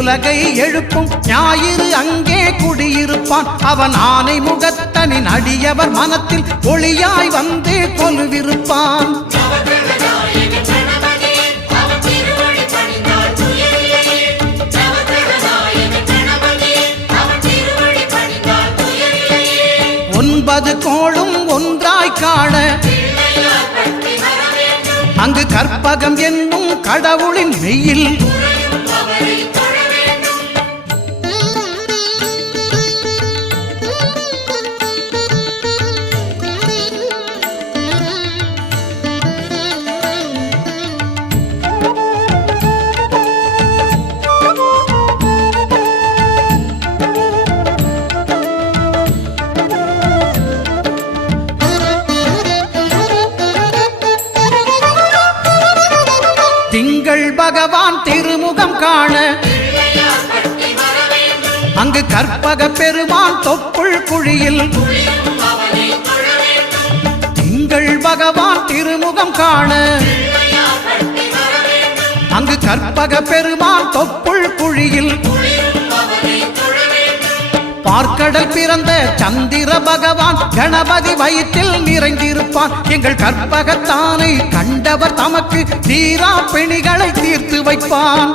உலகை எழுப்பும் ஞாயிறு அங்கே குடியிருப்பான். அவன் ஆனை முகத்தனின் அடியவர் மனத்தில் ஒளியாய் வந்து கொலுவிருப்பான். ஒன்பது கோளும் ஒன்றாய் காண அங்கு கற்பகம் என்னும் கடவுளின் மெய்யில் திங்கள் பகவான் திருமுகம் காண அங்கு கற்பக பெருமான் தொப்புள் குழியில் திங்கள் பகவான் திருமுகம் காண அங்கு கற்பக பெருமான் தொப்புள் குழியில் பார்க்கடல் பிறந்த சந்திர பகவான் கணபதி வயிற்றில் நிறைந்திருப்பான். எங்கள் கற்பகத்தானை கண்டவர் தமக்கு தீரா பிணிகளை தீர்த்து வைப்பான்.